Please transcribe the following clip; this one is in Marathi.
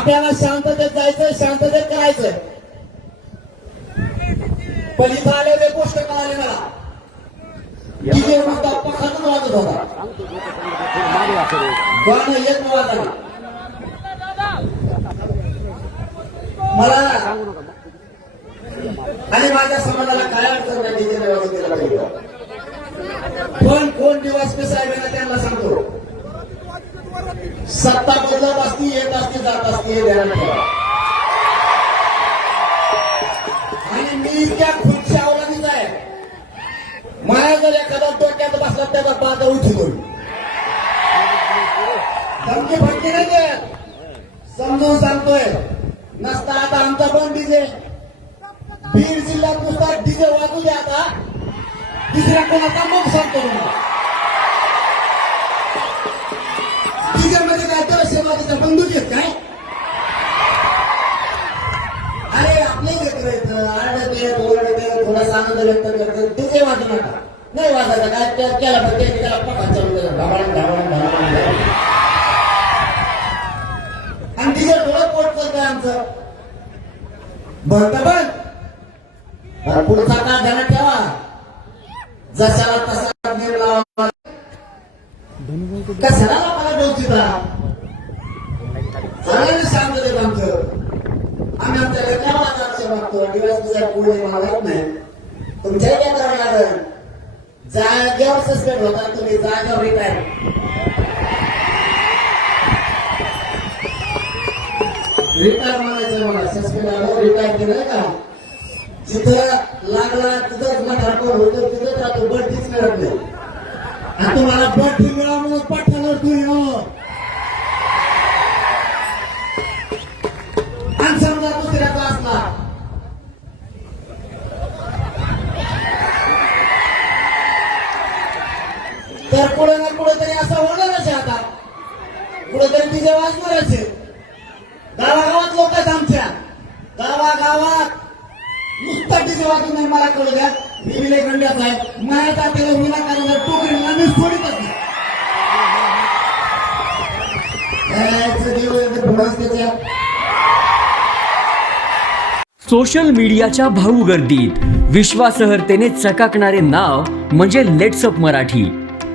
आपल्याला शांततेत जायचं शांततेत करायचं पण इथं आल्यावर एक गोष्ट कळाली मला. डीजे नुसता पखातच वाजत होता. गाणं एक वाजला मला आणि माझ्या समाजाला काय अडचण नाही पण कोण दिवस कसं आहे मी त्यांना सांगतो सत्ता बदलत असती येत असते जात असते हे ध्यानात ठेवा आणि मी इतक्या खुर्च्या अवलंबीच आहे. मला जर एखादा डोक्यात बसला त्याचा पाता उठी होईल धमकी फटकी नाही देत. समजून सांगतोय. नसता आता आमचा पण डीजे बीड जिल्ह्यात नुसता डीजे वाजू द्या आता. दुसऱ्या कोणाचा मग सांगतो तुम्हाला? डीजे मध्ये काय तर सेवाचा बंदूक येत काय? अरे आपले लेकर आहेत आरडते ओरडते थोडासा आनंद व्यक्त करते डीजे वाजू नका नाही वाजायचं काय त्या- केला तर त्यांनी त्याला पका चालू केला ढावळण ढावळण ढावळण आणि तिथे थोडं पोट चालतं आमचं. बंद पण. पुढचा का ध्यानात ठेवा. जशाला तसा नेम लावा. कशाला मला डोचिता चांगलं शांत आम्ही आमच्या लेकराला आरक्षण मागतो पुढे मागत नाही तुमच्या काय करावं लागेल सस्पेंड होता तुम्ही जागेवर रिटायर रिटायर म्हणायचं मला सस्पेंड आलं रिटायर केलं का जिथं लागला तिथंच मठारपण होतो तिथंच राहतो बढतीच मिळत नाही आणि तुम्हाला बढती कुठेतरी तिचे वाजणारच आहे गावागावात लोक आहेत आमच्या. गावागावात नुसता डीजे वाजून नाही मला कळू द्या. मी विले खंड्याचा आहे. माझ्या तात्याला विनाकारण जर टोकरीला मी सोडितच नाही. सोशल मीडियाच्या भाऊ गर्दीत. विश्वासहर्तेने चकाकणारे नाव म्हणजे लेट्सअप मराठी.